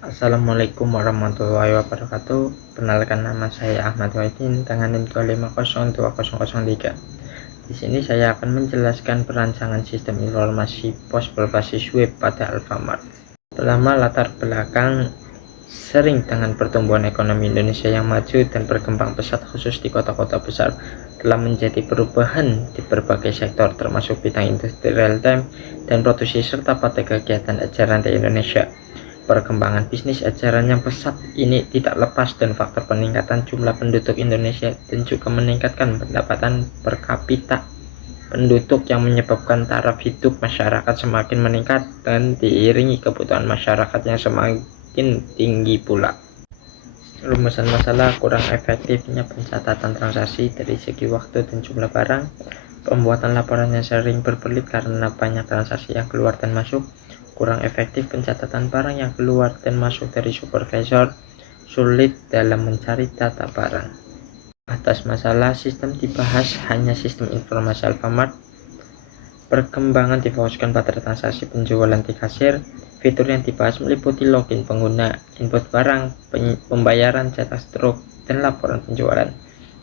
Assalamualaikum warahmatullahi wabarakatuh. Perkenalkan, nama saya Ahmad Wahidin dengan NIM 2502003. Di sini saya akan menjelaskan perancangan sistem informasi pos berbasis web pada Alfamart. Pertama, latar belakang. Sering dengan pertumbuhan ekonomi Indonesia yang maju dan berkembang pesat, khusus di kota-kota besar, telah menjadi perubahan di berbagai sektor termasuk bidang industri, real time, dan produksi serta pada kegiatan ajaran di Indonesia. Perkembangan bisnis ajaran yang pesat ini tidak lepas dan faktor peningkatan jumlah penduduk Indonesia dan juga meningkatkan pendapatan per kapita penduduk yang menyebabkan taraf hidup masyarakat semakin meningkat dan diiringi kebutuhan masyarakat yang semakin tinggi pula. Rumusan masalah: kurang efektifnya pencatatan transaksi dari segi waktu dan jumlah barang. Pembuatan laporan yang sering berbelit karena banyak transaksi yang keluar dan masuk. Kurang efektif pencatatan barang yang keluar dan masuk dari supervisor. Sulit dalam mencari data barang. Atas masalah sistem dibahas hanya sistem informasi Alfamart. Perkembangan difokuskan pada transaksi penjualan di kasir. Fitur yang dibahas meliputi login pengguna, input barang, pembayaran, cetak struk, dan laporan penjualan.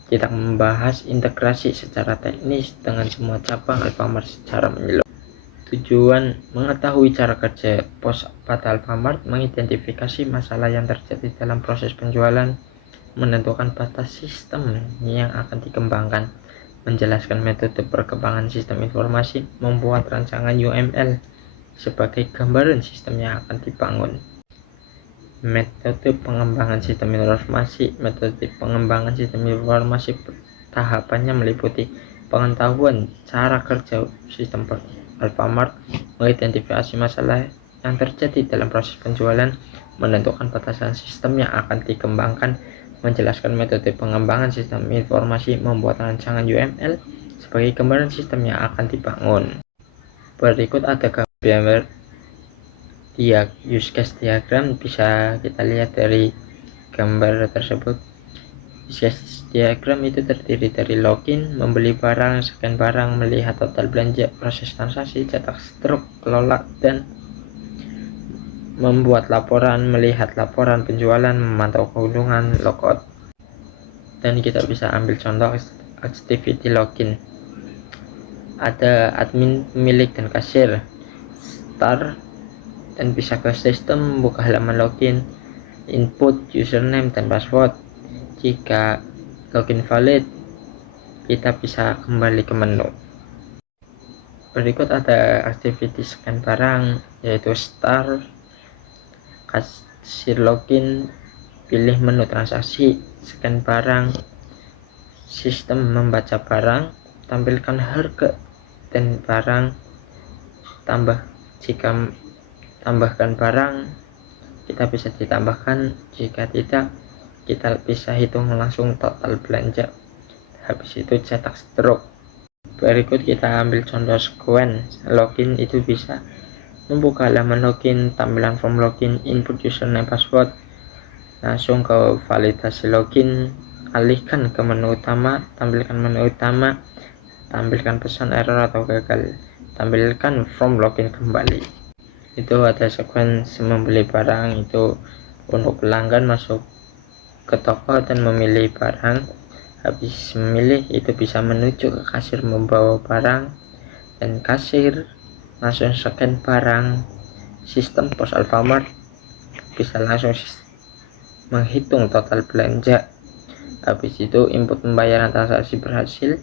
Tidak membahas integrasi secara teknis dengan semua cabang Alfamart secara menyeluruh. Tujuan: mengetahui cara kerja pos pada Alfamart, mengidentifikasi masalah yang terjadi dalam proses penjualan, menentukan batas sistem yang akan dikembangkan, menjelaskan metode perkembangan sistem informasi, membuat rancangan UML sebagai gambaran sistem yang akan dibangun. Metode pengembangan sistem informasi. Metode pengembangan sistem informasi tahapannya meliputi pengetahuan cara kerja sistem Alfamart, mengidentifikasi masalah yang terjadi dalam proses penjualan, menentukan batasan sistem yang akan dikembangkan, menjelaskan metode pengembangan sistem informasi, membuat rancangan UML sebagai gambaran sistem yang akan dibangun. Berikut ada gambar use case diagram, bisa kita lihat dari gambar tersebut. Use case diagram itu terdiri dari login, membeli barang, scan barang, melihat total belanja, proses transaksi, cetak struk, kelola, dan membuat laporan, melihat laporan penjualan, memantau keuntungan, logout. Dan kita bisa ambil contoh activity login. Ada admin, pemilik, dan kasir. Start dan bisa ke sistem, buka halaman login, input username dan password. Jika login valid, kita bisa kembali ke menu. Berikut ada activity scan barang, yaitu start, kasir login, pilih menu transaksi, scan barang, sistem membaca barang, tampilkan harga dan barang, jika tambahkan barang kita bisa ditambahkan, jika tidak kita bisa hitung langsung total belanja. Habis itu cetak struk. Berikut kita ambil contoh scan login, itu bisa membuka halaman login, tampilan form login, input username password, langsung ke validasi login, alihkan ke menu utama, tampilkan menu utama, tampilkan pesan error atau gagal, tampilkan form login kembali. Itu ada sequence membeli barang, itu untuk pelanggan masuk ke toko dan memilih barang. Habis memilih itu bisa menuju ke kasir membawa barang, dan kasir langsung scan barang. Sistem pos Alfamart bisa langsung menghitung total belanja. Habis itu input pembayaran transaksi berhasil,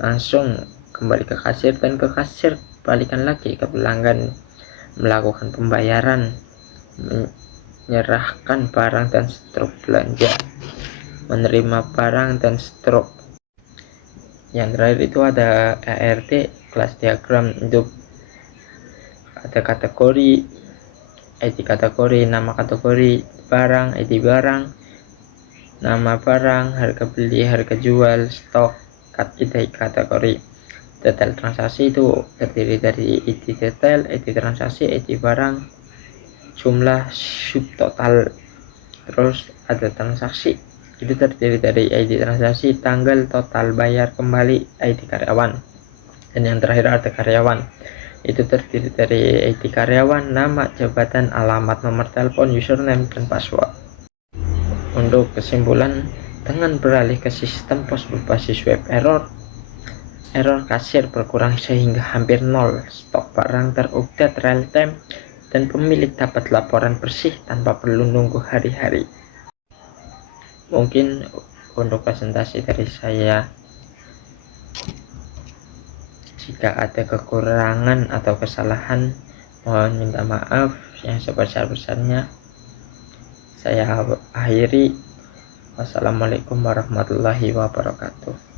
langsung kembali ke kasir, dan ke kasir balikan lagi ke pelanggan, melakukan pembayaran, menyerahkan barang dan struk belanja, menerima barang dan struk. Yang terakhir itu ada ART, class diagram. Itu ada kategori, ID kategori, nama kategori barang, ID barang, nama barang, harga beli, harga jual, stok, ID kategori. Detail transaksi itu terdiri dari ID detail, ID transaksi, ID barang, jumlah, subtotal. Terus ada transaksi, itu terdiri dari ID transaksi, tanggal, total, bayar, kembali, ID karyawan. Dan yang terakhir ada karyawan. Itu terdiri dari ID karyawan, nama, jabatan, alamat, nomor telepon, username, dan password. Untuk kesimpulan, dengan beralih ke sistem pos berbasis web, error kasir berkurang sehingga hampir nol, stok barang terupdate real time, dan pemilik dapat laporan bersih tanpa perlu nunggu hari-hari. Mungkin untuk presentasi dari saya, jika ada kekurangan atau kesalahan, mohon minta maaf yang sebesar-besarnya. Saya akhiri. Wassalamualaikum warahmatullahi wabarakatuh.